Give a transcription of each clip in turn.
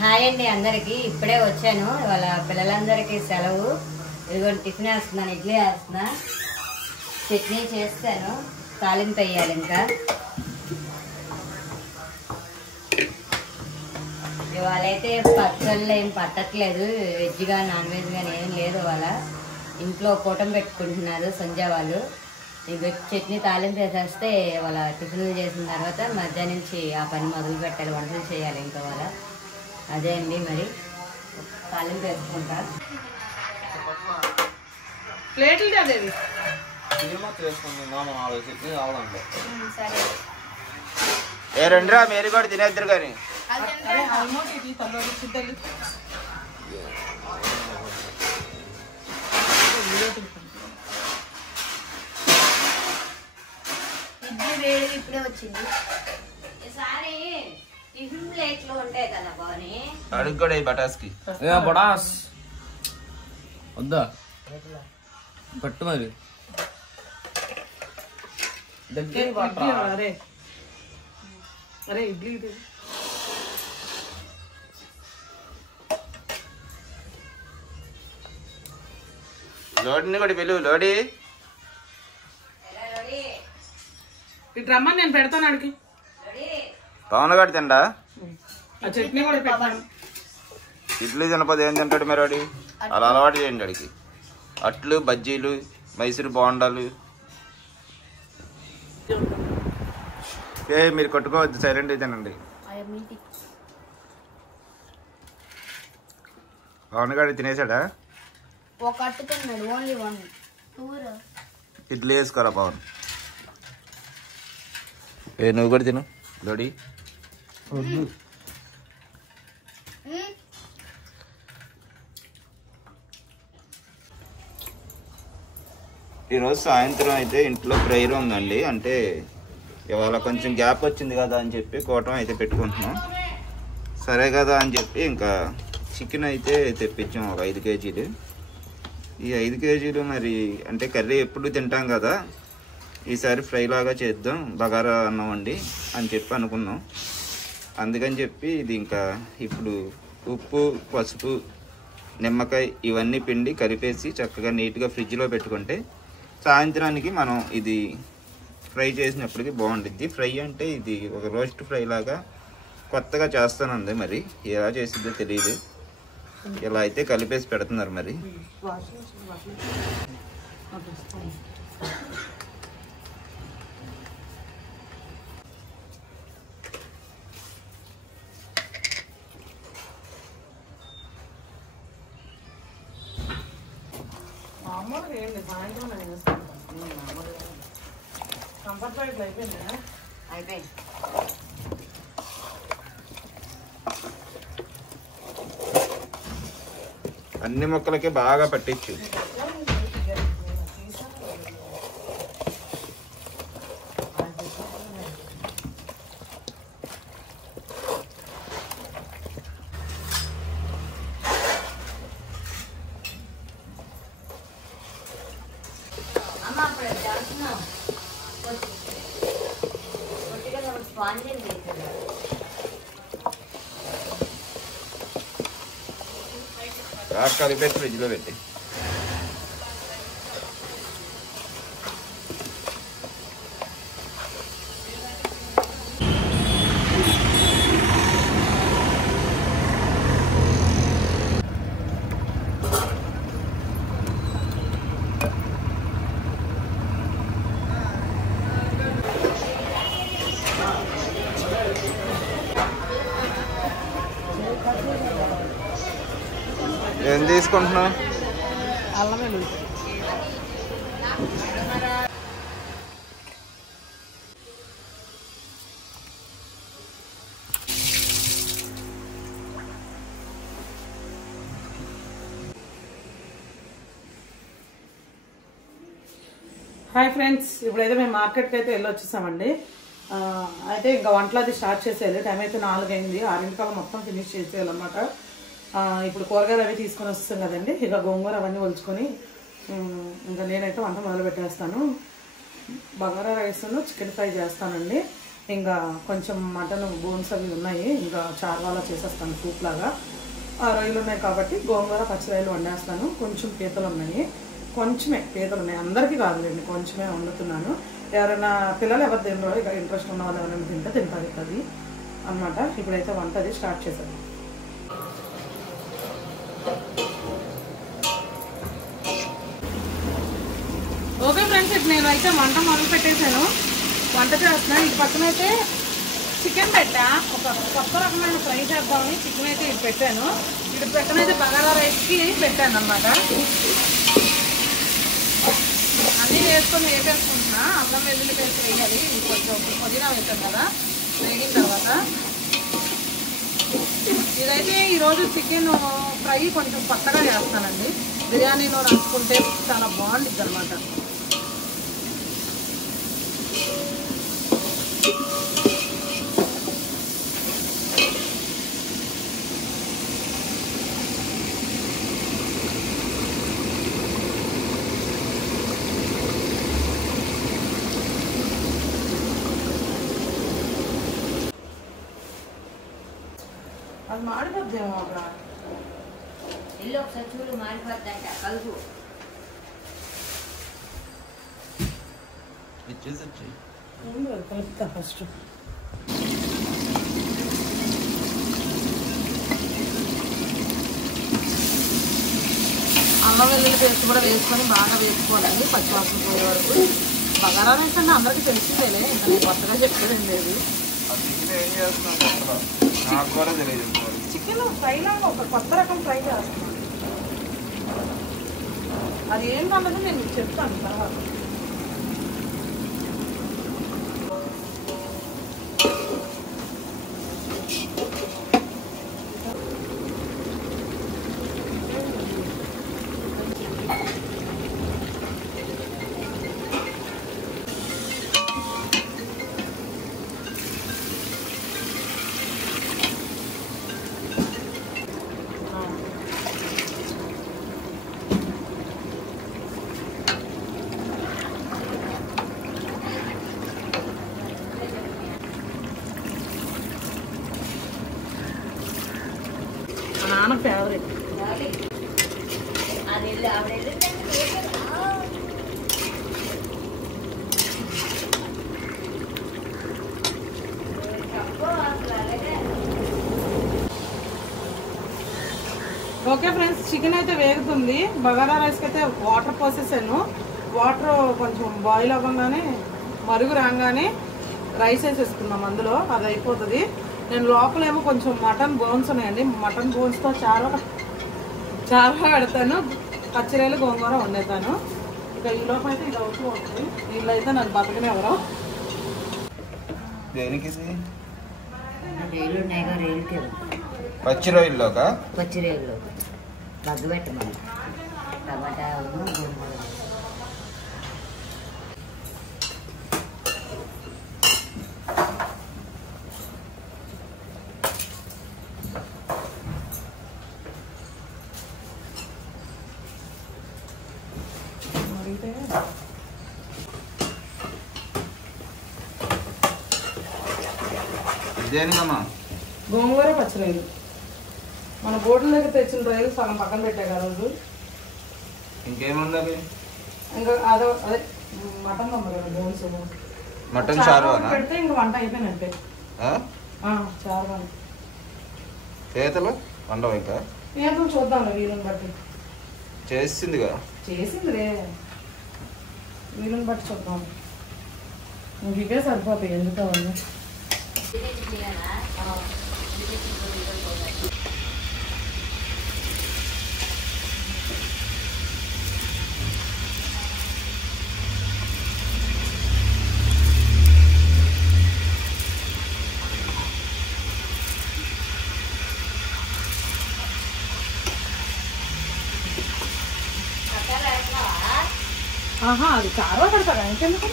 Hi అండి అందరికి. ఇప్పుడే వచ్చాను. ఇవాళ పిల్లలందరికీ సెలవు. ఇదిగో టిఫిన్ వేస్తున్నాను, ఇడ్లీ వేస్తున్నా, చట్నీ చేస్తాను, తాలింపు వేయాలి. ఇంకా ఇవాళ అయితే పచ్చళ్ళు ఏం పట్టట్లేదు, వెజ్ గా నాన్ వెజ్ గానీ ఏం లేదు. ఇవాళ ఇంట్లో కూటం పెట్టుకుంటున్నారు సంజయ్ వాళ్ళు. ఇది చట్నీ తాలింపు వేసేస్తే వాళ్ళ టిఫిన్లు చేసిన తర్వాత మధ్యాహ్నం నుంచి ఆ పని మొదలు పెట్టాలి, వంటలు చేయాలి. ఇంకా వాళ్ళ అదే అండి. మరి తాలింపు వేసుకుంటా. రెండురా మీరు కూడా తినేద్దరు కానీ ఇప్పుడే వచ్చింది. ఈసారి టిఫిన్ ప్లేట్లు ఉంటాయి కదా బాని, అడుగు కూడా బటాస్కి బొడాస్ వద్దా పట్టు మరి అరే ఇడ్లీ లోడిని కూడా పిలువు. లోడి ఇటు రమ్మని నేను పెడతాను అడిగి. పవన్ గారు తిండా ఆ చట్నీ కూడా పెట్టాను. ఇడ్లీ తినపోతే ఏం తింటాడు మీరు? వాడి అలా అలవాటు చేయండి అడిగి. అట్లు, బజ్జీలు, మైసూరు బోండాలు. మీరు కొట్టుకోవద్దు, సైలెంట్ తినండి. పవన్ గారు తినేసాడా? ఒక అట్టు తిన్నాడు, ఓన్లీ వన్. ఇడ్లీ వేసుకోరా పవన్. నువ్వు కూడా తిను లోడి. ఈరోజు సాయంత్రం అయితే ఇంట్లో ప్రేయర్ ఉందండి. అంటే ఇవాళ కొంచెం గ్యాప్ వచ్చింది కదా అని చెప్పి కూటం అయితే పెట్టుకుంటున్నాం. సరే కదా అని చెప్పి ఇంకా చికెన్ అయితే తెప్పించాం, ఒక 5 కేజీలు. ఈ 5 కేజీలు మరి అంటే కర్రీ ఎప్పుడు తింటాం కదా, ఈసారి ఫ్రై లాగా చేద్దాం, బగారా అన్నం వండి అని చెప్పి అనుకున్నాం. అందుకని చెప్పి ఇది ఇంకా ఇప్పుడు ఉప్పు, పసుపు, నిమ్మకాయ ఇవన్నీ పిండి కలిపేసి చక్కగా నీట్గా ఫ్రిడ్జ్లో పెట్టుకుంటే సాయంత్రానికి మనం ఇది ఫ్రై చేసినప్పటికీ బాగుంటుంది. ఫ్రై అంటే ఇది ఒక రోస్ట్ ఫ్రై లాగా కొత్తగా చేస్తానంది. మరి ఎలా చేసిద్దో తెలియదు. ఇలా అయితే కలిపేసి పెడుతున్నారు. మరి అయిపోయింది. అన్ని మొక్కలకి బాగా పట్టించు. అమ్మ అప్పుడు చేస్తున్నాం కొద్దిగా స్పాంజింగ్ చేసాడు. కలిపేసి ఫ్రిడ్జ్లో పెట్టి ఏం తీసుకుంటున్నావు? అల్లం వెల్లుల్లి. హాయ్ ఫ్రెండ్స్, ఇప్పుడైతే మేము మార్కెట్కి అయితే వెళ్ళి వచ్చేసామండి. అయితే ఇంకా వంటలు అది స్టార్ట్ చేసేయాలి. టైం అయితే 4 అయింది. 6 మొత్తం ఫినిష్ చేసేయాలన్నమాట. ఇప్పుడు కూరగాయలు అవి తీసుకొని వస్తాం కదండి. ఇక గోంగూర అవన్నీ ఒలుచుకొని ఇంకా నేనైతే వంట మొదలు పెట్టేస్తాను. బగారా రైస్ చికెన్ ఫ్రై చేస్తానండి. ఇంకా కొంచెం మటన్ బోన్స్ అవి ఉన్నాయి, ఇంకా చార్వాలా చేసేస్తాను సూప్ లాగా. ఆ రొయ్యలు ఉన్నాయి కాబట్టి గోంగూర పచ్చి రొయ్యలు వండేస్తాను. కొంచెం పీతలు ఉన్నాయి, కొంచెమే పీతలు ఉన్నాయి, అందరికీ కాదులేండి, కొంచెమే వండుతున్నాను. ఎవరైనా పిల్లలు ఎవరు తినరో ఇక ఇంట్రెస్ట్ ఉన్న వాళ్ళు ఎవరైనా తింటే తింటారు అది అనమాట. ఇప్పుడైతే వంట అది స్టార్ట్ చేశాను. ఓకే ఫ్రెండ్స్, ఇప్పుడు నేనైతే వంట మొదలు పెట్టేశాను. వంట చేస్తున్నాను. ఇటు పక్కన అయితే చికెన్ పెట్టా, ఒక కొత్త రకమైన ఫ్రై చేద్దామని చికెన్ అయితే ఇది పెట్టాను. ఇటు పక్కన అయితే బగారా రైస్కి పెట్టాను అనమాట. అన్నీ వేసుకొని వేసేసుకుంటున్నా. అల్లం వెల్లుల్లి పేస్ట్ వేయాలి, కొంచెం పుదీనా వేసాను కదా, వేగిన తర్వాత. ఇదైతే ఈరోజు చికెన్ ఫ్రై కొంచెం కొత్తగా చేస్తానండి. బిర్యానీలో నంచుకుంటే చాలా బాగుంటుంది అనమాట. అది మాడిపోద్దేమో అక్కడ. ఇల్లు ఒకసారి చూడు, మారిపోద్దంట కలుపు. కలుపుతా ఫస్ట్. అల్లం వెల్లుల్లి పేస్ట్ కూడా వేసుకొని బాగా వేసుకోవాలండి, పచ్చివాసన పోయే వరకు. బగారా రైస్ అంటే అందరికీ తెలిసిందేలే, ఇంకా నేను కొత్తగా చెప్పేది లేదు. చికెన్ ఫ్రై లాగా ఒక కొత్త రకం ఫ్రై చేస్తున్నాను. అది ఏంటన్నది నేను మీకు చెప్తాను తర్వాత. నాన్న ఫేవరెట్. అది ఆవిడ ఓకే ఫ్రెండ్స్, చికెన్ అయితే వేగుతుంది. బగారా రైస్కి అయితే వాటర్ పోసేసాను. వాటర్ కొంచెం బాయిల్ అవ్వగానే మరుగు రాగానే రైస్ వేసేసుకున్నాం అందులో, అది అయిపోతుంది. నేను లోపలేమో కొంచెం మటన్ బోన్స్ ఉన్నాయండి, మటన్ బోన్స్తో చారుగా పెడతాను, పచ్చిరేలు గోంగూర వండేతాను. ఇక ఈ లోపల అయితే ఇది అవుతూ ఉంటుంది. వీళ్ళైతే నన్ను బతకనివ్వరు. దేనికి రైలు ఉన్నాయిగా, రైలుకి పచ్చి రొయ్యల్లోకా? పచ్చి రైలు మగ్గ పెట్టమని టమాటా గోంగూర. ఇదేనికమ్మా? గోంగూర పచ్చి రైలు. మన బోర్డుల దగ్గర తెచ్చిన రైలు సగం పక్కన పెట్టాక ఆ రోజు. ఇంకేముండాలి? ఇంకా అదే మటన్ కదా బోన్స్, మటన్ చారు పెడితే ఇంకా వంట అయిపోయినట్టే. చారు పీతలు వండవు ఇంకా? ఏదో చూద్దాం వీలుని బట్టి. చేసిందిగా, చేసిందిలే, వీలుని బట్టి చూద్దాం. ఇంకే సరిపోతాయి ఎందుకు అవన్నీ. అది చారులో పెడతా కదా, ఇంకెందుకు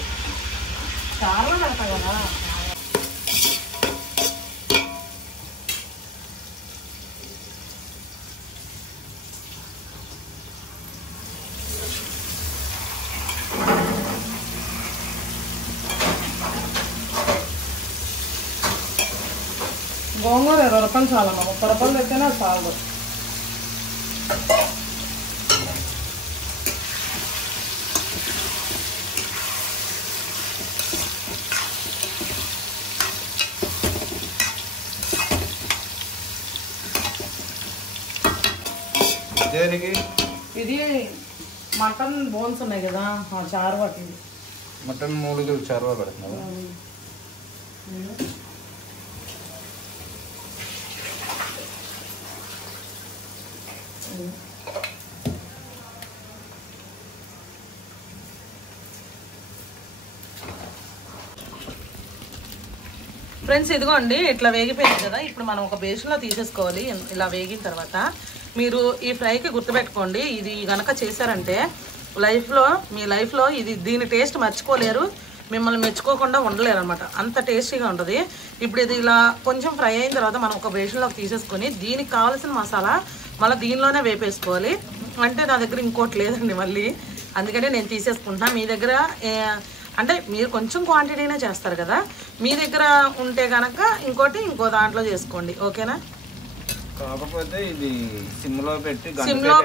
చారులో పెడతా కదా. గోంగూర 20 రూపాయలు చాలమ్మా, 30 రూపాయలు పెడితేనే అది చాలు. దేనికి? ఇది మటన్ బోన్స్ ఉన్నాయి కదా, చారు పట్టింది. మటన్ మూలుగులు చారువా పెడుతున్నావా? ఫ్రెండ్స్ ఇదిగోండి ఇట్లా వేగిపోయింది కదా, ఇప్పుడు మనం ఒక బేషన్లో తీసేసుకోవాలి. ఇలా వేగిన తర్వాత మీరు ఈ ఫ్రైకి గుర్తుపెట్టుకోండి, ఇది గనక చేశారంటే మీ లైఫ్లో ఇది దీని టేస్ట్ మర్చిపోలేరు, మిమ్మల్ని మెచ్చుకోకుండా ఉండలేరు అనమాట, అంత టేస్టీగా ఉంటుంది. ఇప్పుడు ఇది ఇలా కొంచెం ఫ్రై అయిన తర్వాత మనం ఒక బేషన్లోకి తీసేసుకొని దీనికి కావాల్సిన మసాలా మళ్ళీ దీనిలోనే వేపేసుకోవాలి. అంటే నా దగ్గర ఇంకోటి లేదండి మళ్ళీ, అందుకనే నేను తీసేసుకుంటున్నా. మీ దగ్గర అంటే మీరు కొంచెం క్వాంటిటీనే చేస్తారు కదా, మీ దగ్గర ఉంటే కనుక ఇంకో దాంట్లో చేసుకోండి, ఓకేనా? కాకపోతే ఇది సిమ్లో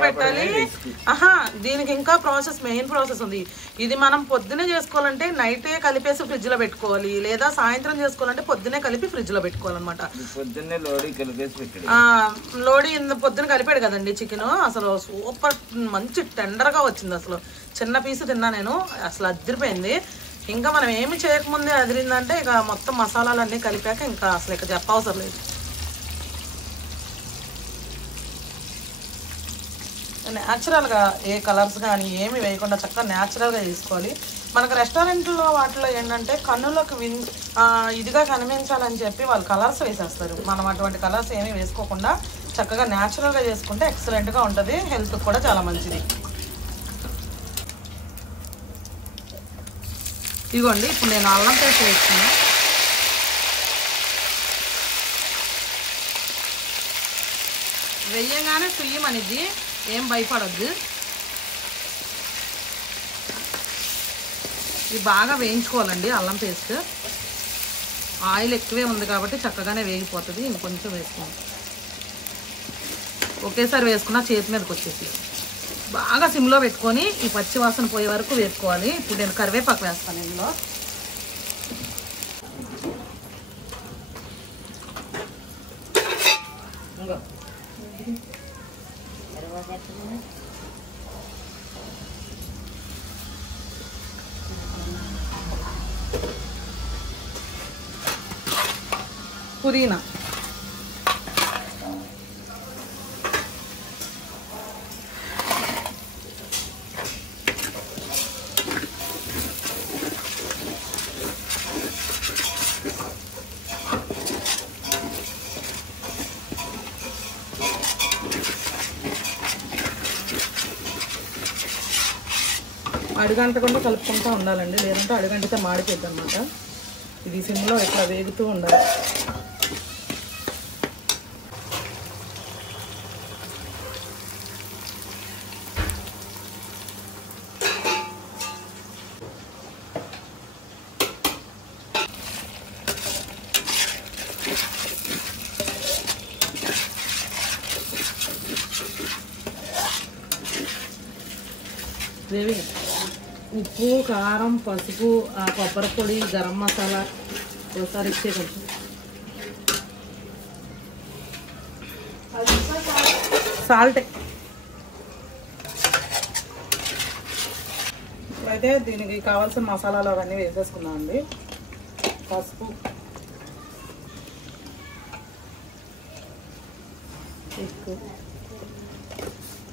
పెట్టాలి. దీనికి ఇంకా మెయిన్ ప్రాసెస్ ఉంది. ఇది మనం పొద్దునే చేసుకోవాలంటే నైటే కలిపేసి ఫ్రిడ్జ్ లో పెట్టుకోవాలి, లేదా సాయంత్రం చేసుకోవాలంటే పొద్దునే కలిపి ఫ్రిడ్జ్ లో పెట్టుకోవాలన్నమాట. పొద్దున్నే లోడీ కలిపేసి పెట్టాడు. లోడీ పొద్దున కలిపాడు కదండి చికెన్, అసలు సూపర్ మంచి టెండర్ గా వచ్చింది. అసలు చిన్న పీసు తిన్నా నేను, అసలు అదిరిపోయింది. ఇంకా మనం ఏమి చేయకముందే అదిరిందంటే ఇక మొత్తం మసాలాలన్నీ కలిపాక ఇంకా అసలు ఇక చెప్పవసరం లేదు. న్యాచురల్గా ఏ కలర్స్ కానీ ఏమి వేయకుండా చక్కగా న్యాచురల్గా తీసుకోవాలి. మనకు రెస్టారెంట్లో వాటిలో ఏంటంటే కన్నులకు ఇదిగా కనిపించాలని చెప్పి వాళ్ళు కలర్స్ వేసేస్తారు. మనం అటువంటి కలర్స్ ఏమీ వేసుకోకుండా చక్కగా న్యాచురల్గా చేసుకుంటే ఎక్సలెంట్గా ఉంటుంది, హెల్త్కి కూడా చాలా మంచిది. ఇదిగోండి ఇప్పుడు నేను అల్లం పేస్ట్ వేస్తున్నా. వెయ్యగానే సుయ్యమనిద్ది, ఏం భయపడద్దు. ఇది బాగా వేయించుకోవాలండి అల్లం పేస్ట్. ఆయిల్ ఎక్కువే ఉంది కాబట్టి చక్కగానే వేగిపోతుంది. ఇంకొంచెం వేసుకోండి, ఒకేసారి వేసుకున్నా చేతి మీదకి వచ్చేసి. బాగా సిమ్లో పెట్టుకొని ఈ పచ్చి వాసన పోయే వరకు వేసుకోవాలి. ఇప్పుడు నేను కరివేపాకు వేస్తాను ఇందులో. పుదీనా, అడుగంటకుండా కలుపుకుంటూ ఉండాలండి, లేదంటే అడుగంటితే మాడిపోద్ది అన్నమాట. ఇది సిమ్లో ఇట్లా వేగుతూ ఉండాలి. ఉప్పు, కారం, పసుపు, కొబ్బరి పొడి, గరం మసాలా ఒకసారి ఇచ్చే కొంచెం సాల్ట్. అయితే దీనికి కావాల్సిన మసాలాలు అవన్నీ వేసేసుకున్నాం అండి. పసుపు,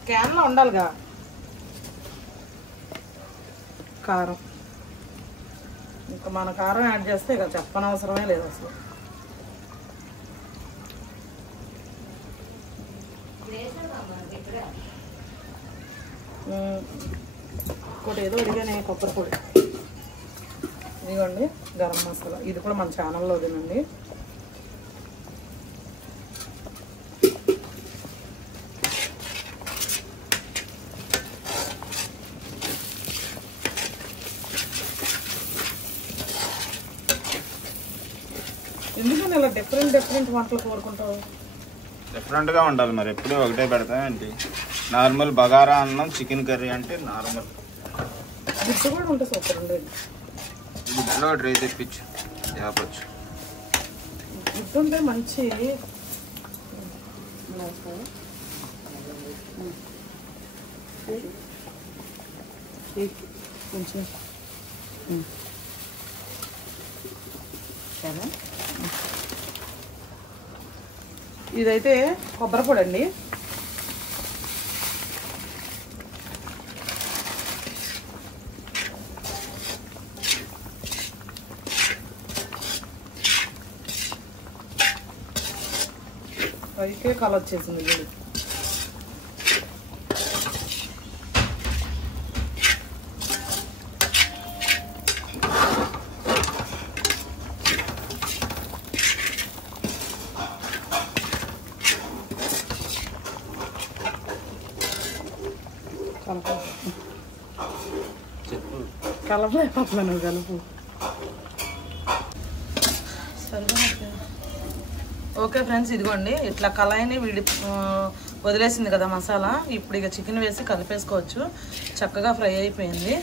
క్యాన్లో ఉండాలిగా, కారం. ఇంకా మన కారం యాడ్ చేస్తే ఇక చెప్పనవసరమే లేదు అసలు. ఇంకోటి ఏదో అడిగానే, కొబ్బరి పొడి. ఇదిగోండి గరం మసాలా, ఇది కూడా మన ఛానల్లో తినండి. ఎందుకంటే అలా డిఫరెంట్ వంటలు కోరుకుంటావు? డిఫరెంట్గా ఉండాలి మరి, ఎప్పుడూ ఒకటే పెడతామేంటి? నార్మల్ బగారా అన్నం చికెన్ కర్రీ అంటే నార్మల్. గుడ్డు కూడా ఉంటే సూపర్ ఉండేది. గుడ్లో డ్రై తెప్పించు చేపచ్చు. గుడ్డు ఉంటే మంచి కొంచెం ఇదైతే కొబ్బరి పొడి అండి. అయితే కలర్ వచ్చేసింది చూడు. కలపలేకపోతున్నాను కలుపు. ఓకే ఫ్రెండ్స్, ఇదిగోండి ఇట్లా కళాయిని వదిలేసింది కదా మసాలా. ఇప్పుడు ఇక చికెన్ వేసి కలిపేసుకోవచ్చు. చక్కగా ఫ్రై అయిపోయింది.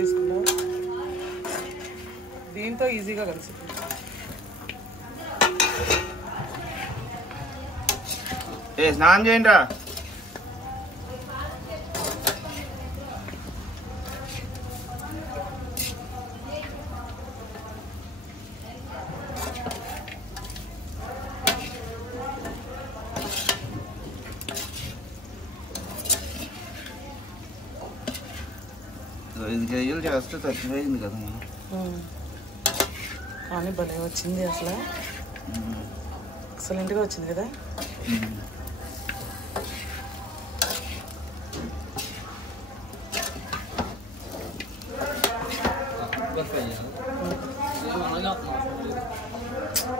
తీసుకుందాం, దీంతో ఈజీగా కలిసిపోతుంది. స్నానం చేయండి రా. కేజీలు చేస్తే తగ్గిపోయింది కదా. కానీ భలే వచ్చింది, అసలు ఎక్సలెంట్గా వచ్చింది కదా.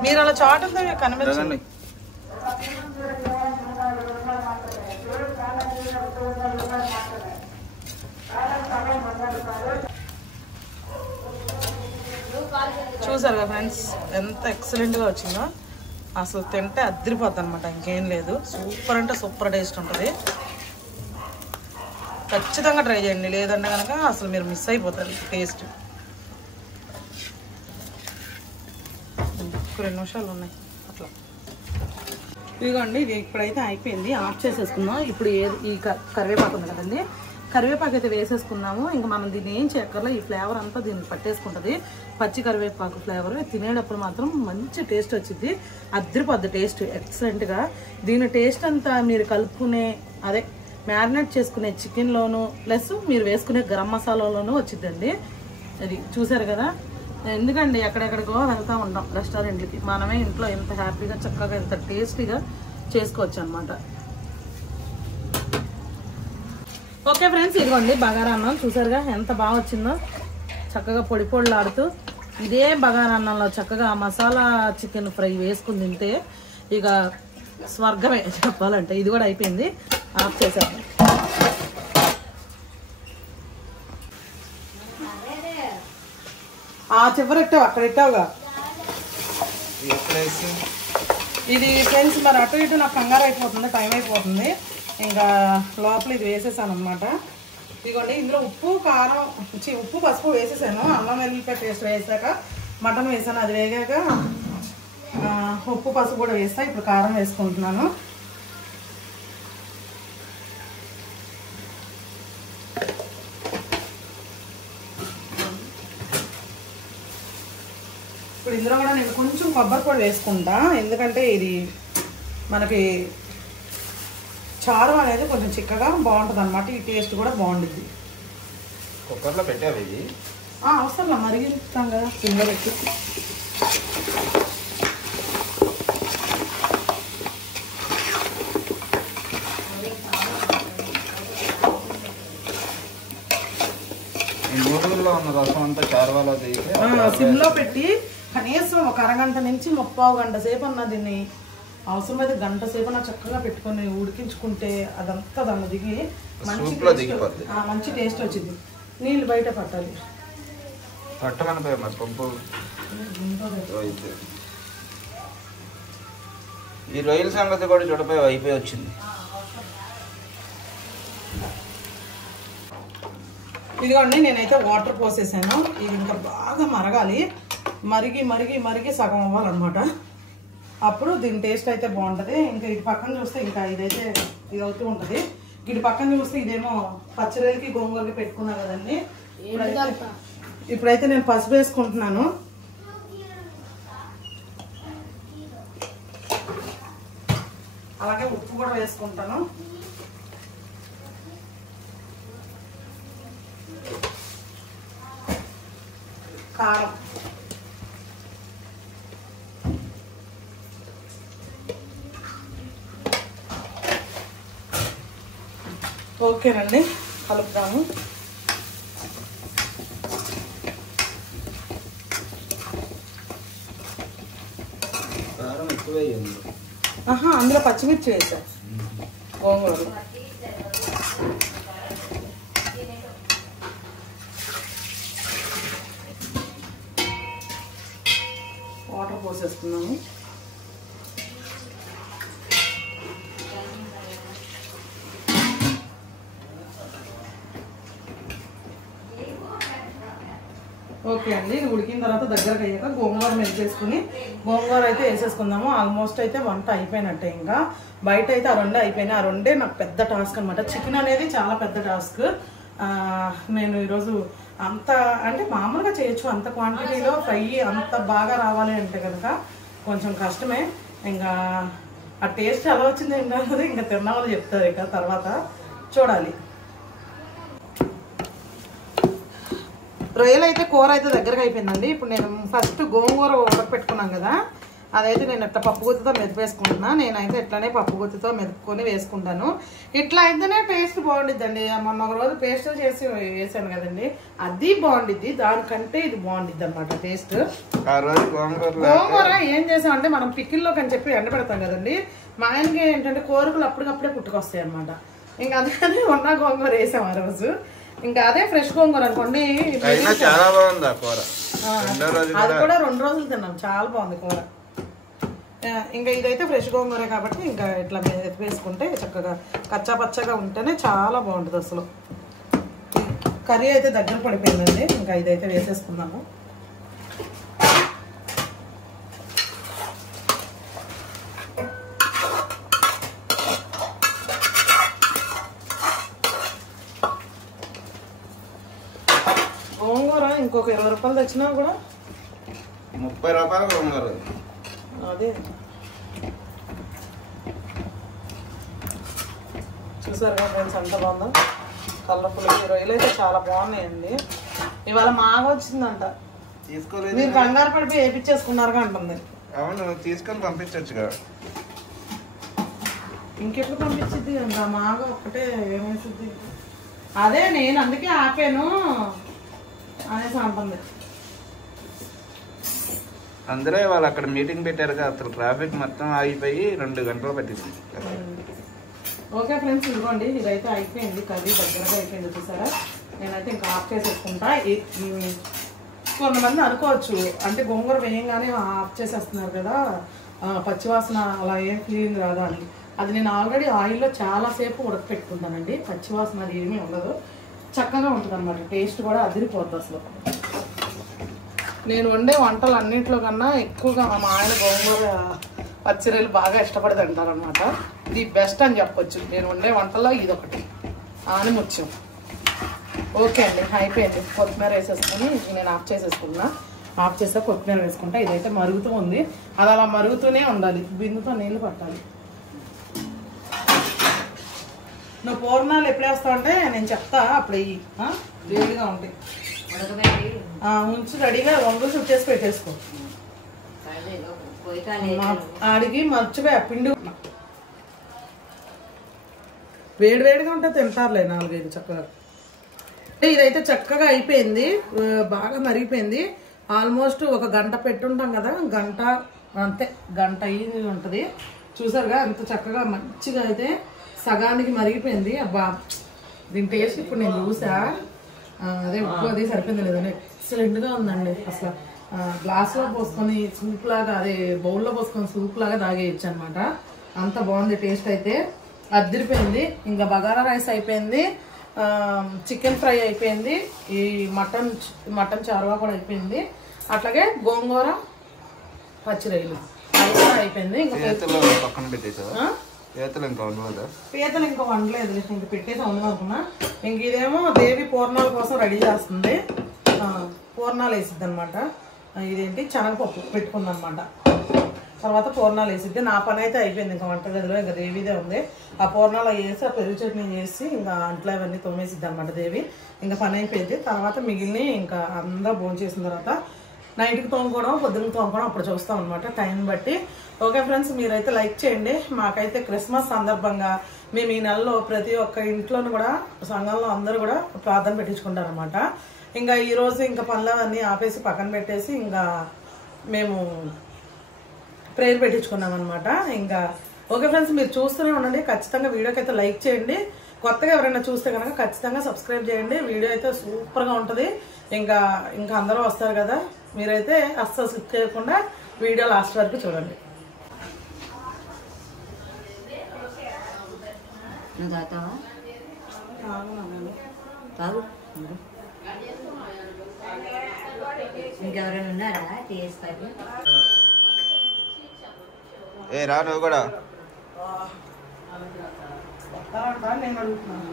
మీరు అలా చాటుతో కనిపించండి. చూసారుగా ఫ్రెండ్స్ ఎంత ఎక్సలెంట్గా వచ్చిందో. అసలు తింటే అద్దరిపోద్ది అనమాట, ఇంకేం లేదు. సూపర్ అంటే సూపర్ టేస్ట్ ఉంటుంది. ఖచ్చితంగా ట్రై చేయండి, లేదంటే కనుక అసలు మీరు మిస్ అయిపోతారు టేస్ట్. 2 నిమిషాలు ఉన్నాయి అట్లా. ఇదిగోండి, ఇది ఇప్పుడైతే అయిపోయింది. ఆఫ్ చేసేసుకుందాం. ఇప్పుడు ఈ కరివేపాకు ఉంది కదండి, కరివేపాకు అయితే వేసేసుకున్నాము. ఇంకా మనం దీన్ని ఏం చేయక్కర్లా, ఈ ఫ్లేవర్ అంతా దీనికి పట్టేసుకుంటుంది. పచ్చి కరివేపాకు ఫ్లేవర్ తినేటప్పుడు మాత్రం మంచి టేస్ట్ వచ్చింది. అద్దరిపోద్ది టేస్ట్ ఎక్సలెంట్గా. దీని టేస్ట్ అంతా మీరు కలుపుకునే అదే మ్యారినేట్ చేసుకునే చికెన్లోను ప్లస్ మీరు వేసుకునే గరం మసాలాలోనూ వచ్చిందండి. అది చూసారు కదా. ఎందుకండి ఎక్కడెక్కడికో వెళ్తూ ఉంటాం రెస్టారెంట్లకి, మనమే ఇంట్లో ఎంత హ్యాపీగా చక్కగా ఎంత టేస్టీగా చేసుకోవచ్చు అనమాట. ఓకే ఫ్రెండ్స్, ఇదిగోండి బగారా అన్నం చూసారుగా ఎంత బాగా వచ్చిందో. చక్కగా పొడి పొడిలాడుతూ ఇదే బగారా అన్నంలో చక్కగా మసాలా చికెన్ ఫ్రై వేసుకుని తింటే ఇక స్వర్గమే చెప్పాలంటే. ఇది కూడా అయిపోయింది, ఆఫ్ చేసాము. చివరెట్టావు అక్కడ ఎట్టావుగా. ఇది ఫ్రెండ్స్ మరి అటు ఇటు నాకు కంగారు అయిపోతుంది, టైం అయిపోతుంది. ఇంకా లోపల ఇది వేసేసాను అనమాట. ఇదిగోండి ఇందులో ఉప్పు కారం ఉప్పు పసుపు వేసేసాను. అల్లం వెల్లుల్లిపాయ పేస్ట్ వేసాక మటన్ వేసాను. అది వేగాక ఉప్పు పసుపు కూడా వేస్తా. ఇప్పుడు కారం వేసుకుంటున్నాను. ఇప్పుడు ఇందులో కూడా నేను కొంచెం కొబ్బరి పొడి వేసుకుంటా, ఎందుకంటే ఇది మనకి చారు అనేది కొంచెం చిక్కగా బాగుంటుంది అనమాట. ఈ టేస్ట్ కూడా బాగుంటుంది. కుక్కర్లో పెట్టావు ఇది అవసరం మరిగిస్తాం కదా కింద పెట్టి. రోజుల్లో ఉన్న రసం అంతా చారువాలో తీసి సిమ్ లో పెట్టి కనీసం ఒక అరగంట నుంచి 30 గంట సేపు అన్న దీన్ని అవసరమైతే గంట సేపు నా చక్కగా పెట్టుకొని ఉడికించుకుంటే అదంతా దాన్ని దిగి మంచి టేస్ట్ వచ్చింది. నీళ్ళు బయట పట్టాలి. పట్టమనిపోయి మరి పంపు. ఈ రొయ్యల సంగతి కూడా చూడపోయి అయిపోయి వచ్చింది. ఇదిగోండి నేనైతే వాటర్ పోసేసాను. ఇది ఇంకా బాగా మరగాలి. మరిగి మరిగి మరిగి సగం అవ్వాలన్నమాట. అప్పుడు దీని టేస్ట్ అయితే బాగుంటుంది. ఇంకా ఇటు పక్కన చూస్తే ఇంకా ఇదైతే ఇది అవుతూ ఉంటుంది. ఇటు పక్కన చూస్తే ఇదేమో పచ్చడికి గోంగూరకి పెట్టుకున్నా కదండి. ఇప్పుడైతే నేను పసుపు వేసుకుంటున్నాను. అలాగే ఉప్పు కూడా వేసుకుంటాను. కారం, ఓకేనండి, కలుపుతాము. అందులో పచ్చిమిర్చి వేసా గోంగూర. వాటర్ పోసేస్తున్నాము. ఓకే అండి, ఇది ఉడికిన తర్వాత దగ్గరకు అయ్యాక గోంగూర మెల్చేసుకుని గోంగూర అయితే వేసేసుకుందాము. ఆల్మోస్ట్ అయితే వంట అయిపోయినట్టే. ఇంకా బయట అయితే ఆ రెండే అయిపోయినాయి. ఆ రెండే నాకు పెద్ద టాస్క్ అనమాట. చికెన్ అనేది చాలా పెద్ద టాస్క్. నేను ఈరోజు అంత అంటే మామూలుగా చేయొచ్చు, అంత క్వాంటిటీలో ఫ్రై అంత బాగా రావాలి అంటే కనుక కొంచెం కష్టమే. ఇంకా ఆ టేస్ట్ ఎలా వచ్చింది ఏంటన్నది ఇంకా తిన్న వాళ్ళు చెప్తారు. ఇక తర్వాత చూడాలి. రొయ్యలు అయితే కూర అయితే దగ్గరగా అయిపోయిందండి. ఇప్పుడు నేను ఫస్ట్ గోంగూర ఉడకపెట్టుకున్నాను కదా, అదైతే నేను ఇట్లా పప్పు గుత్తితో మెదిపేసుకుంటున్నా. నేనైతే ఇట్లానే పప్పు గుత్తితో మెదుపుకొని వేసుకుంటాను. ఇట్లా అయితేనే టేస్ట్ బాగుండిద్దండి. మొన్న ఒక రోజు పేస్ట్ చేసి వేసాను కదండి, అది బాగుండిద్ది. దానికంటే ఇది బాగుండిద్ది అనమాట టేస్ట్. గోంగూర ఏం చేసామంటే మనం పికిల్లోకి అని చెప్పి ఎండబెడతాం కదండి. మా ఆయనకి ఏంటంటే కోరికలు అప్పటికప్పుడే పుట్టుకొస్తాయి అనమాట. ఇంకా అందుకని ఉన్న గోంగూర వేసాం ఆ రోజు. ఇంకా అదే ఫ్రెష్ గోంగూర అనుకోండి, చాలా బాగుంది ఆ కూర. అది కూడా 2 రోజులు తిన్నాం, చాలా బాగుంది కూర. ఇంకా ఇదైతే ఫ్రెష్ గోంగూరే కాబట్టి ఇంకా ఇట్లా వేసుకుంటే చక్కగా కచ్చా పచ్చగా ఉంటేనే చాలా బాగుంటుంది అసలు. కర్రీ అయితే దగ్గర పడిపోయిందండి. ఇంకా ఇదైతే వేసేసుకున్నాము. గోంగూర ఇంకొక 20 రూపాయలు తెచ్చినా కూడా 30 రూపాయలు గోంగూర. అదే చూసారు కదా ఫ్రెండ్స్, అంత బాగుందా కలర్ఫుల్. రొయ్యలు అయితే చాలా బాగున్నాయండి. ఇవాళ మాగా వచ్చిందంట. తీసుకోలేదు, మీరు కంగారు పడిపోయి వేయించేసుకున్నారుగా అంటుంది. అవును, తీసుకొని పంపించచ్చుగా. ఇంకెప్పుడు పంపించింది అంట? మాగా ఒక్కటే ఏమేసింది. అదే నేను అందుకే ఆపాను అనేసి అంటుంది. అందరూ వాళ్ళు అక్కడ మీటింగ్ పెట్టారు కదా, అసలు ట్రాఫిక్ మొత్తం ఆగిపోయి 2 గంటలు పట్టింది. ఓకే ఫ్రెండ్స్, ఇదిగోండి ఇదైతే అయిపోయింది. కర్రీ దగ్గరగా అయిపోయింది చూసారా. నేనైతే ఇంకా ఆఫ్ చేసేసుకుంటా. కొంతమంది అనుకోవచ్చు అంటే గోంగూర వేయంగానే ఆఫ్ చేసేస్తున్నారు కదా, పచ్చివాసన అలా ఏం ఫీలింగ్ రాదా అని. అది నేను ఆల్రెడీ ఆయిల్లో చాలాసేపు ఉడకపెట్టుకుంటానండి. పచ్చివాసన అది ఏమీ ఉండదు, చక్కగా ఉంటుంది అనమాట. టేస్ట్ కూడా అదిరిపోద్ది అసలు. నేను వండే వంటలు అన్నింటిలో కన్నా ఎక్కువగా మా ఆయన గోంగూర పచ్చిరొయ్యలు బాగా ఇష్టపడి తింటారు అనమాట. ది బెస్ట్ అని చెప్పొచ్చు నేను వండే వంటల్లో ఇదొకటి ఆని ముత్యం. ఓకే అండి, అయిపోయింది. కొత్తిమీర వేసేసుకొని నేను ఆఫ్ చేసేసుకున్నా. ఆఫ్ చేస్తే కొత్తిమీర వేసుకుంటా. ఇదైతే మరుగుతూ ఉంది, అది అలా మరుగుతూనే ఉండాలి. బిందుతో నీళ్ళు పట్టాలి. నువ్వు పూర్ణాలు ఎప్పుడు వేస్తావు అంటే నేను చెప్తా, అప్పుడు వేడిగా ఉంటాయి. ఉంచి రెడీగా వంగులు చుట్టేసి పెట్టేసుకో. ఆడికి మర్చిపోయా పిండి. వేడివేడిగా ఉంటే తింటారులే 4-5 చక్కగా. ఇదైతే చక్కగా అయిపోయింది, బాగా మరిగిపోయింది. ఆల్మోస్ట్ ఒక గంట పెట్టుంటాం కదా, గంట అంతే, గంట అయ్యి ఉంటుంది. చూసారుగా అంత చక్కగా మంచిగా అయితే సగానికి మరిగిపోయింది. అబ్బా దీని టేస్ట్ ఇప్పుడు నేను చూసా, అదే ఉప్పు అది సరిపోయింది లేదని ఎక్సలెంట్గా ఉందండి. అసలు గ్లాస్లో పోసుకొని సూప్ లాగా, అదే బౌల్లో పోసుకొని సూప్ లాగా తాగేయచ్చు అనమాట. అంత బాగుంది టేస్ట్ అయితే, అదిరిపోయింది. ఇంకా బగారా రైస్ అయిపోయింది, చికెన్ ఫ్రై అయిపోయింది, ఈ మటన్ చారువా కూడా అయిపోయింది, అట్లాగే గోంగూర పచ్చిరొయ్యలు అది కూడా అయిపోయింది. ఇంకా పక్కన పెట్టేసావా? పీతలు ఇంకా వండలేదు, ఇంక పెట్టేసి వండుకున్నా. ఇంక ఇదేమో దేవి పూర్ణాల కోసం రెడీ చేస్తుంది, పూర్ణాలు వేసిద్ది అనమాట. ఇదేంటి శనగపప్పు పెట్టుకుందనమాట, తర్వాత పూర్ణాలు వేసిద్ది. నా పని అయితే అయిపోయింది, ఇంకా వంటగదిలో ఇంకా దేవిదే ఉంది. ఆ పూర్ణాలు వేసి ఆ పెరుగు చట్నీ చేసి ఇంకా అంట్లో అవన్నీ తోమేసిద్ది అనమాట దేవి. ఇంకా పని అయిపోయింది. తర్వాత మిగిలిన ఇంకా అందరూ భోజనం చేసిన తర్వాత నైట్కి తోముకోవడం, పొద్దున్నకి తోముకోవడం అప్పుడు చూస్తాం అనమాట, టైం బట్టి. ఓకే ఫ్రెండ్స్, మీరైతే లైక్ చేయండి. మాకైతే క్రిస్మస్ సందర్భంగా మేము ఈ నెలలో ప్రతి ఒక్క ఇంట్లోనూ కూడా, సంఘంలో అందరూ కూడా ప్రార్థన పెట్టించుకుంటారు అనమాట. ఇంకా ఈరోజు ఇంకా పనులవన్నీ ఆపేసి పక్కన పెట్టేసి ఇంకా మేము ప్రేయర్ పెట్టించుకున్నాం అనమాట. ఇంకా ఓకే ఫ్రెండ్స్, మీరు చూస్తూనే ఉండండి. ఖచ్చితంగా వీడియోకి అయితే లైక్ చేయండి. కొత్తగా ఎవరైనా చూస్తే కనుక ఖచ్చితంగా సబ్స్క్రైబ్ చేయండి. వీడియో అయితే సూపర్గా ఉంటుంది. ఇంకా అందరూ వస్తారు కదా, మీరైతే అస్సలు స్కిప్ చేయకుండా వీడియో లాస్ట్ వరకు చూడండి. నువ్వు తాగుతావా? తాగు. ఇంకెవరైనా ఉన్నారా తీసుకోవాలి? ఏ రా నువ్వు కూడా. నేను అడుగుతున్నాను,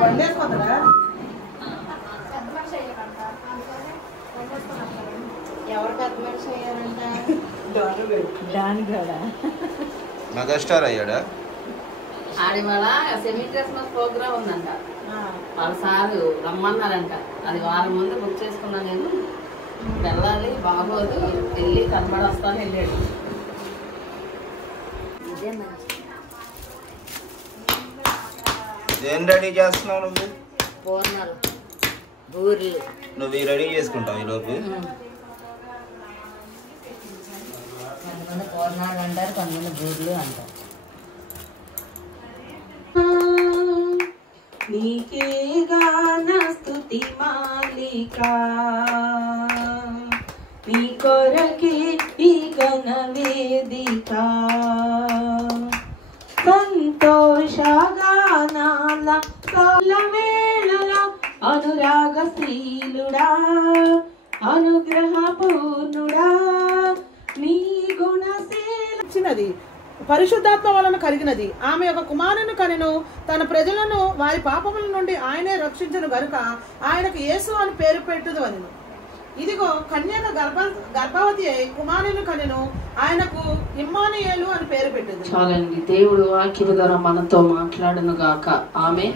బండి వేసుకోదా? ఎవరు పెద్ద మనిషి అయ్యారంట? దాని కూడా మెగాస్టార్ అయ్యాడా? ఆడి వల్ల సెమీ క్రిస్మస్ ప్రోగ్రామ్ ఉందంట, వాళ్ళ సారు రమ్మన్నారంట. అది వారం ముందు బుక్ చేసుకున్నా నేను, వెళ్ళాలి బాగోదు, వెళ్ళి కనబడి వస్తాను వెళ్ళాడు. ఇదే మంచి. ఏం రెడీ చేస్తున్నావు నువ్వు? పూర్ణాలు, బూర్లు. నువ్వు రెడీ చేసుకుంటావు ఈలోపు? కొంతమంది పూర్ణాలు అంటారు, కొంతమంది బూర్లు అంటారు. నీకేగా నా స్తుతి మాలిక, నీ కొరకే ఈ ఘన వేదిక, సంతోషగానాల కాల వేళల అనురాగ శ్రీలుడా, అనుగ్రహ పూర్ణుడా, నీ గుణశీలది పరిశుద్ధాత్మ వలన కలిగినది. ఆమె ఒక కుమారుని కనెను, తన ప్రజలను వారి పాపముల నుండి ఆయనే రక్షించను గనుక ఆయనకు యేసు అని పేరు పెట్టుదు అనిను. ఇదిగో కన్యక గర్భవతి అయి కుమారుని కనెను, ఆయనకు ఇమ్మానుయేలు అని పేరు పెట్టదు. చాలండి, దేవుడు వాక్యం ద్వారా మనతో మాట్లాడను గాక. ఆమె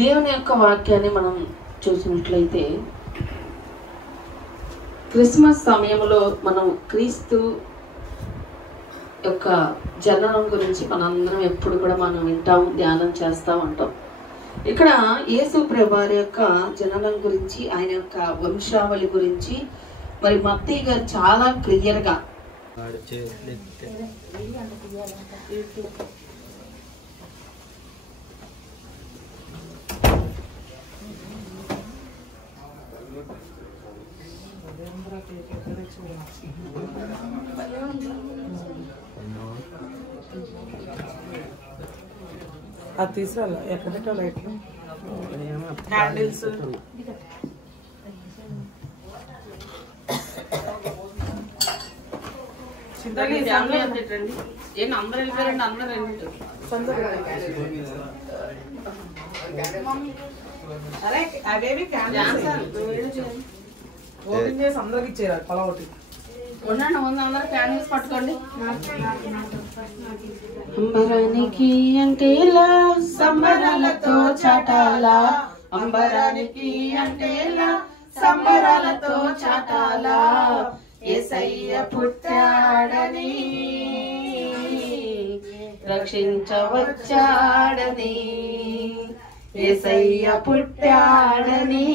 దేవుని యొక్క వాక్యాన్ని మనం చూసినట్లయితే, క్రిస్మస్ సమయంలో మనం క్రీస్తు యొక్క జననం గురించి మనందరం ఎప్పుడు కూడా మనం వింటాం, ధ్యానం చేస్తూ ఉంటాం. ఇక్కడ యేసు ప్రభువారి యొక్క జననం గురించి, ఆయన యొక్క వంశావళి గురించి మరి మత్తయి గారు చాలా క్లియర్గా అది తీసుకురా, ఎక్కడ పెట్టాలి లైట్లు, హ్యాండిల్స్. ఫ్యామిలీ అంతేటండి, ఏం అందరూ వెళ్ళిపోయారండి, అందరూ వెళ్ళిపోయారు. అరే అవేవి ఓపెన్ చేసి అందరికి ఇచ్చేయాలి పొల ఒకటి. ఉండండి, ముందు అందరూ క్యాండిల్స్ పట్టుకోండి. అంబరానికి అంటేలా సంబరాలతో చాటాలా, అంబరానికి అంటేలా సంబరాలతో చాటాలా, యేసయ్య పుట్టాడని రక్షించవచ్చాడని, యేసయ్య పుట్టాడని,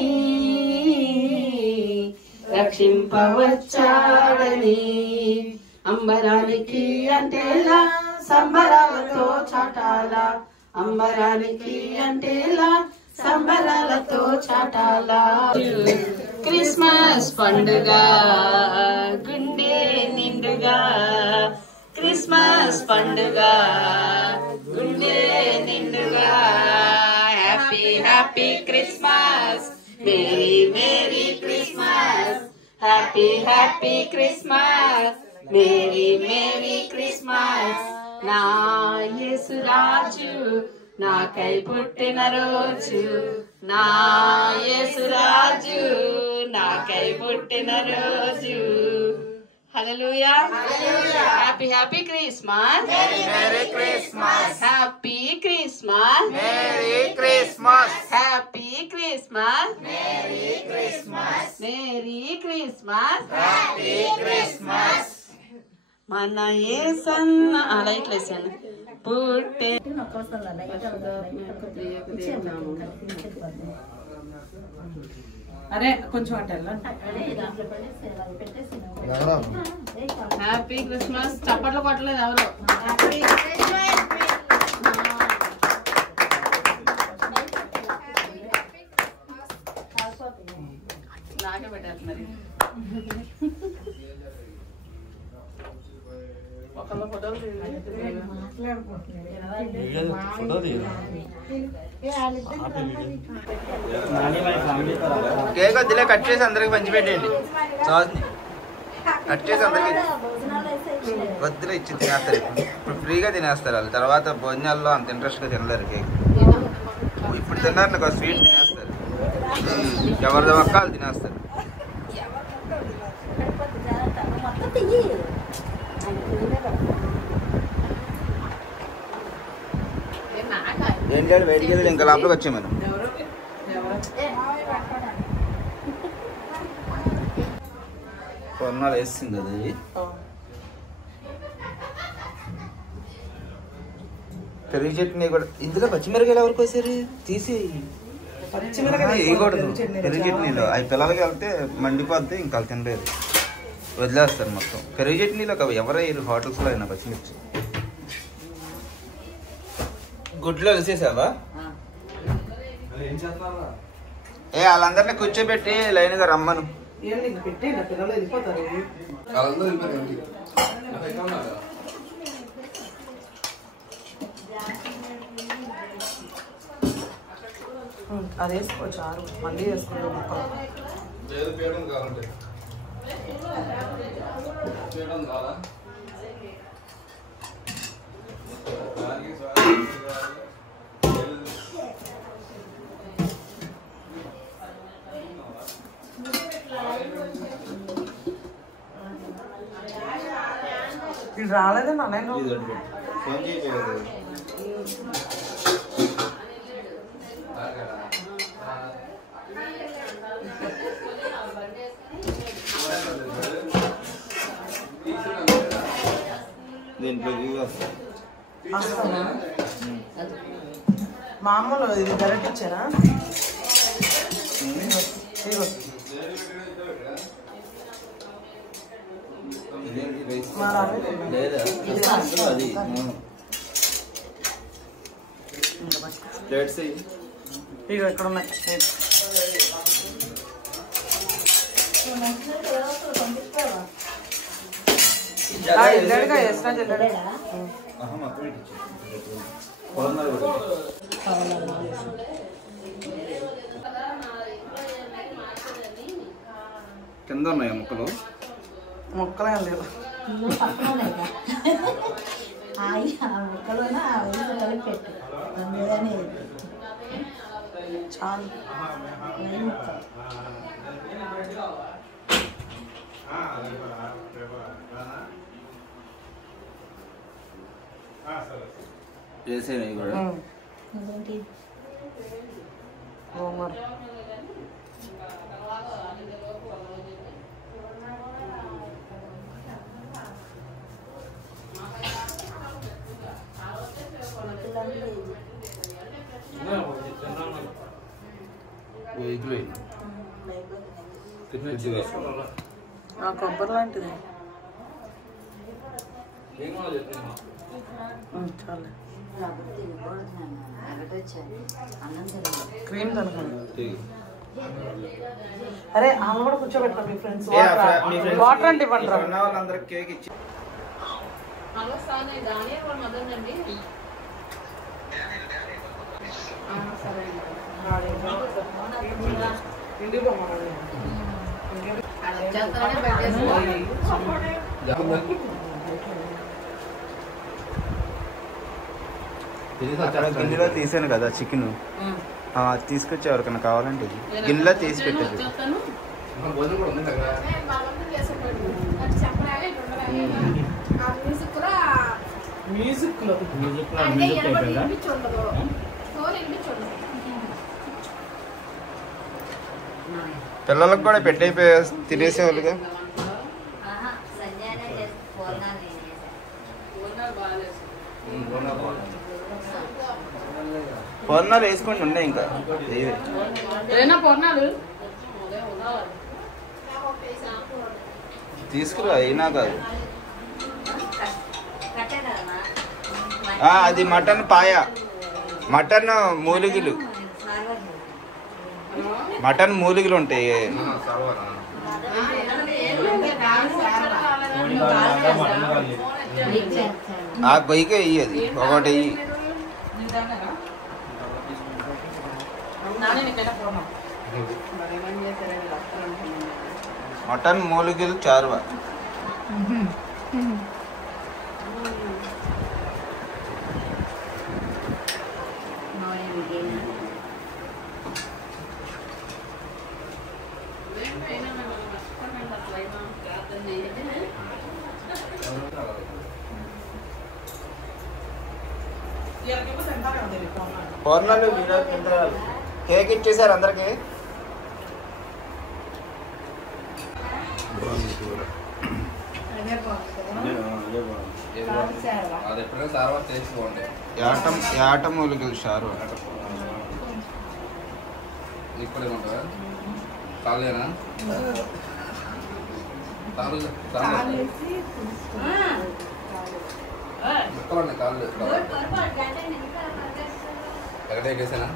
రక్షింపవచ్చాడని. అంబరానికి అంటేలా సంబరాలతో చాటాల, అంబరానికి అంటేలా సంబరాలతో చాటాల. క్రిస్మస్ పండుగ గుండె నిండుగా, క్రిస్మస్ పండుగ గుండె నిండుగా. Happy happy Christmas, merry merry Christmas, happy happy Christmas, merry merry Christmas. నా యేసురాజు నాకై పుట్టిన రోజు, నా యేసురాజు నాకై పుట్టిన రోజు. హల్లెలూయా, happy happy Christmas, merry Christmas, happy Christmas, merry Christmas, happy Christmas, merry Christmas, merry Christmas, happy Christmas. మన యేసన్న లైట్లు వేసాను పుట్టే. అరే కొంచెం అటు వెళ్ళండి. Happy Christmas. చప్పట్లు కొట్టలేదు ఎవరు. నాకే పెట్టేస్తున్నారు. ఒకళ్ళ ఫోటోలు కేక్ వద్దులే, కట్ చేసి అందరికి పంచిపెట్టేయండి. సాస్ని కట్ చేసి అందరికి వద్దులే ఇచ్చి తినేస్తారు. ఇప్పుడు ఫ్రీగా తినేస్తారు వాళ్ళు. తర్వాత భోజనాల్లో అంత ఇంట్రెస్ట్గా తినలేరు కేక్. ఇప్పుడు తిన్నారు నాకు స్వీట్ తినేస్తారు. ఎవరిది ఒక్క వాళ్ళు తినేస్తారు. ఏం లేదు, వెయిట్ చేయలేదు. ఇంకా లోపలికి వచ్చాం మనం. కొన్నాళ్ళు వేస్తుంది కదా ఇది. పెరుగు చట్నీ కూడా. ఇందులో పచ్చిమిరకాయలు ఎవరికి వచ్చారు తీసి వేయకూడదు పెరుగు చట్నీలో. అవి పిల్లలకి వెళ్తే మండిపోద్ది, ఇంకా వాళ్ళు తినలేదు, వదిలేస్తారు మొత్తం. పెరుగు చట్నీలో ఎవరయ్యారు హోటల్స్లో అయినా పచ్చిమిర్చి. గుడ్లో వేసేసావా? వాళ్ళందరినీ కూర్చోబెట్టి లైన్గా రమ్మను. పెట్టి పిల్లలు వెళ్ళిపోతారు. అది వేసుకో చారు, మళ్ళీ వేసుకుంటాం ముక్కలు. ఇది రాలేదే నాన్న. ఫోన్ చేయలేదు. దీంట్లో మామూలు ఇది గరెట్ ఇచ్చారా? ఇగో ఇక్కడ ఉన్నాయి. జల్లెడగా వేసిన జల్లెడ కింద ఉన్నాయా ముక్కలు? మొక్కలే లేవు. చాలు. చేసేవి కూడా గోంగూర. కొబ్బరి లాంటిది చాలే క్రీమ్ తనకండి. అరే ఆమె కూడా కూర్చోబెట్టా మీ ఫ్రెండ్స్ వాటర్ అంటే ఇవ్వండి రా. వాళ్ళందరికి కేక్ ఇచ్చి హలో సార్ నేను దానియల్ వాళ్ళ మదర్ అండి. సరే ఇంటికి పోమనండి. చేస్తారని పెట్టేసి గిన్నెలో తీసాను కదా చికెన్ తీసుకొచ్చి ఎవరికైనా కావాలంటే గిన్నెలో తీసి పెట్టారు. పిల్లలకు కూడా పెట్టయిపోయా తినేసేవాళ్ళుగా. పొన్నాలు వేసుకోండి ఉన్నాయి ఇంకా తీసుకురా అయినా కాదు. అది మటన్ పాయ, మటన్ మూలిగిలు, మటన్ మూలిగిలు ఉంటాయి. ఆ గొయ్యికే వెయ్యి, అది ఒకటి వెయ్యి. మటన్ మూలిగిలు చారువా. పొన్నాలు కేక్ ఇచ్చేసారు అందరికి. ఏట మూలికలు షారు కాలేనా కాళ్ళు ఎక్కడేకేసానా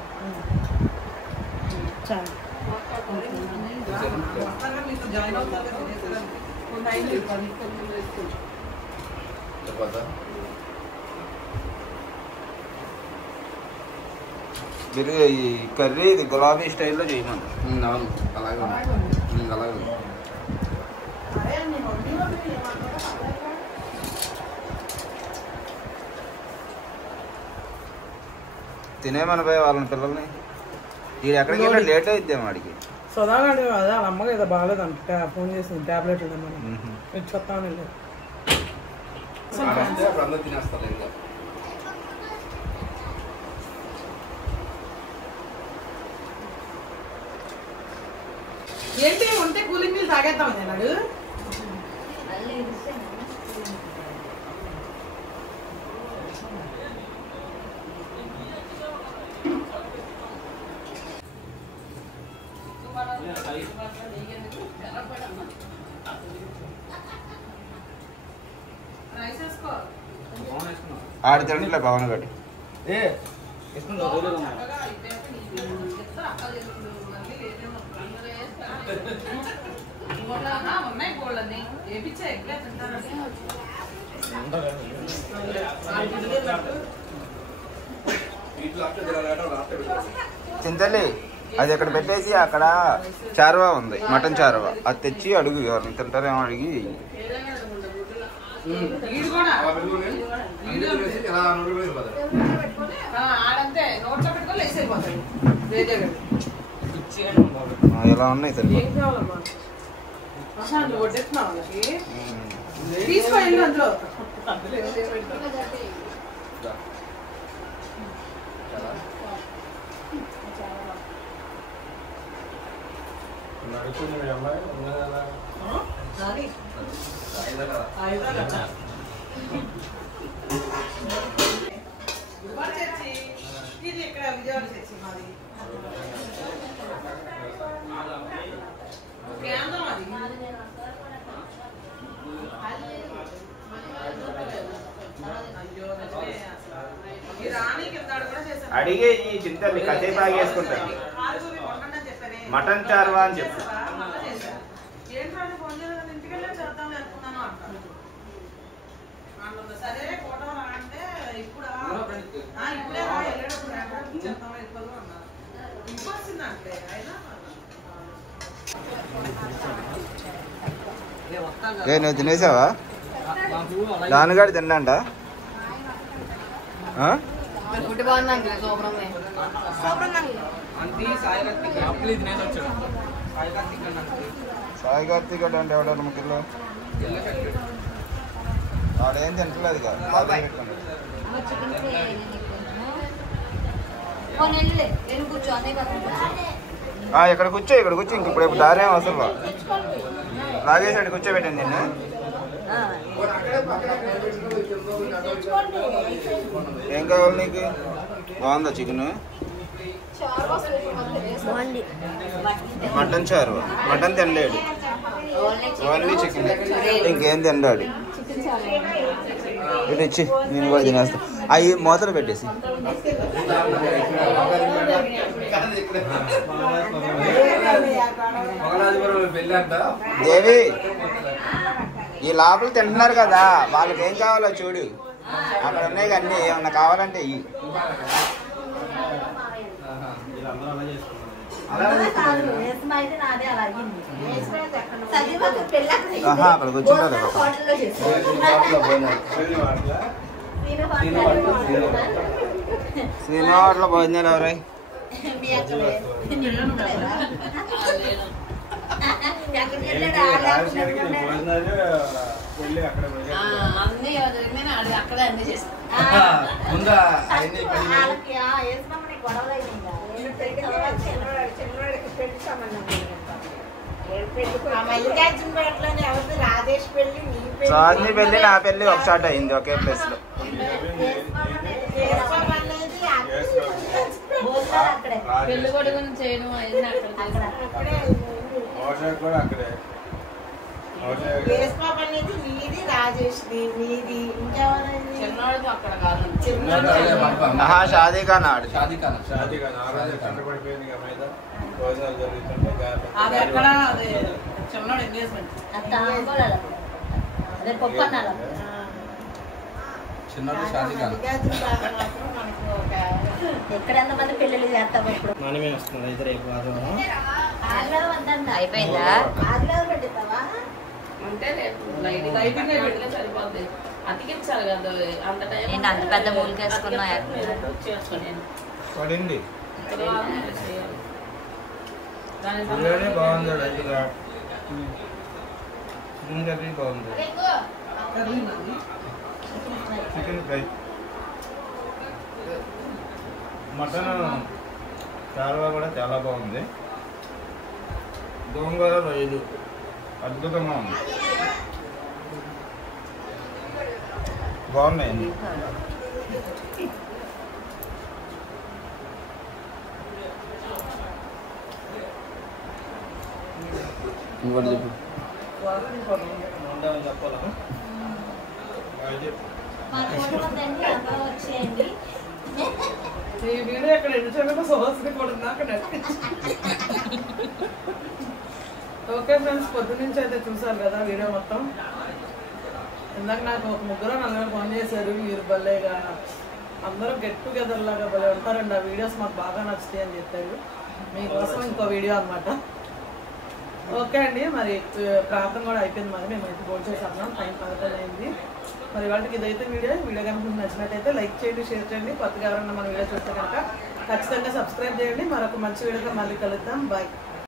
మీరు ఈ కర్రీ ఇది గులాబీ స్టైల్లో చేయమని. అవును అలాగే అలాగే. తినేమని పోయి వాళ్ళని పిల్లల్ని. వీడు ఎక్కడికి వెళ్ళి లేట్ అయిద్దాం వాడికి. సదాగాడు అదే వాళ్ళ అమ్మగా ఏదో బాగాలేదంట, ఫోన్ చేసింది టాబ్లెట్ ఇవ్వమని. చెప్తాను అందరూ తినేస్తారు ఇంకా. ఏంటి ఉంటే కూలింగ్ నీళ్ళు తాగేద్దాం అన్నాడు. ఆడి తింటే పవన్ గట్టి ఉన్నాయి గోళ్ళని ఏపిచ్చా ఎట్లా చింతల్లి అది అక్కడ పెట్టేసి అక్కడ చారువా ఉంది, మటన్ చారువా, అది తెచ్చి అడుగు ఎవరిని తింటారేమో అడిగి. ఎలా ఉన్నాయి సరే తీసుకోండి అందులో. ఇది ఇక్కడ విజయవాడ చర్చి మాది. అడిగే ఈ చింతల్ని కసేపు ఆగేసుకుంటాను. మటన్ చార్వా అని చెప్పు. నువ్వు తినేసావా? నాన్నగారు తిన్నాంట. ఫుడ్ బాగుంది అంకుల్, సూపర్ ఉంది. సాయి కార్తీక్ అంటే ఎవడన్నా ముఖ్యంలో వాడేం తింటలేదు కదా. ఇక్కడ కూర్చో, ఇక్కడ కూర్చో. ఇంక ఇప్పుడు దారేం అవసరం లాగేసాడు. కూర్చోబెట్టండి నిన్ను. ఏం కావాలి నీకు? బాగుందా చికెన్? మటన్ చారు. మటన్ తినలేడు, ఓన్లీ చికెన్. ఇంకేం తిన్నాడు? ఇటు ఇచ్చి నేను కూడా తినేస్తా. అవి మూతలు పెట్టేసి. దేవి, ఈ లోపల తింటున్నారు కదా, వాళ్ళకి ఏం కావాలో చూడు. అక్కడ ఉన్నాయి అన్నీ, ఏమన్నా కావాలంటే ఇవి. అక్కడ కూర్చుంటారు. సినిమా హోటల్లో భోజనాలు ఎవరై? అక్కడే అన్ని చేస్తాను. సాంజీ పెళ్లి నా పెళ్లి ఒకసారి అయింది ఒకే ప్లేస్ లో. పెళ్లి కొడుకుని చేయడం చిన్నవాడికి అక్కడ కాదు. షాదీ కా నాడు. అది ఎక్కడ? అది చిన్నవాడు ఎంగేజ్మెంట్. ఎక్కడ ఎంతమంది పెళ్ళిళ్ళు చేస్తాము ఇప్పుడు? అయిపోయిందా? అంటే సరిపోద్ది. అతికించాలి కదా అంత టైం. నేను అంత పెద్ద మూలికి వేసుకున్నా పడింది. బాగుంది. చికెన్ ఫ్రై, మటన్ చారువా కూడా చాలా బాగుంది. గోంగూర రొయ్యలు అద్భుతంగా ఉంది. బాగున్నాయండి. చెప్పాలా? ఈ వీడియో ఎక్కడ ఎంచుకో సోల్స్ని కూడా అక్కడ. ఓకే ఫ్రెండ్స్, పొద్దు నుంచి అయితే చూసారు కదా వీడియో మొత్తం. ఇందాక నాకు ఒక ముగ్గురు నలుగురు ఫోన్ చేశారు, మీరు భలేగా అందరూ గెట్ టుగెదర్ లాగా భలే ఉంటారండి, ఆ వీడియోస్ మాకు బాగా నచ్చుతాయి అని చెప్పారు. మీకోసం ఇంకో వీడియో అనమాట. ఓకే అండి, మరి ప్రార్థన కూడా అయిపోయింది. మరి మేము అయితే ఫోన్ చేసాం, టైం 11 అయింది. మరి వాళ్ళకి ఇదైతే వీడియో కనుక మీకు నచ్చినట్టయితే లైక్ చేయండి, షేర్ చేయండి. కొత్తగా ఎవరైనా మన వీడియో చూస్తే కనుక ఖచ్చితంగా సబ్స్క్రైబ్ చేయండి. మరొక మంచి వీడియోతో మళ్ళీ కలుద్దాం. బాయ్.